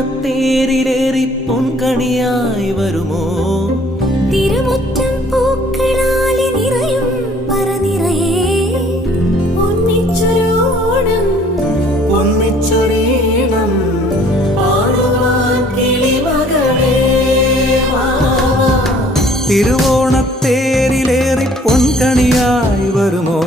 തിരുവോണത്തേരിലേറി പൊൻകണിയായി വരുമോ? തിരുമുറ്റം പൂക്കളാലെ നിറയും പറനിറയെ ഒന്നിച്ചൊരോണം ഒന്നിച്ചൊരീണം പാടുവാൻ കിളിമകളേ വാ. തിരുവോണത്തേരിലേറി പൊൻകണിയായി വരുമോ?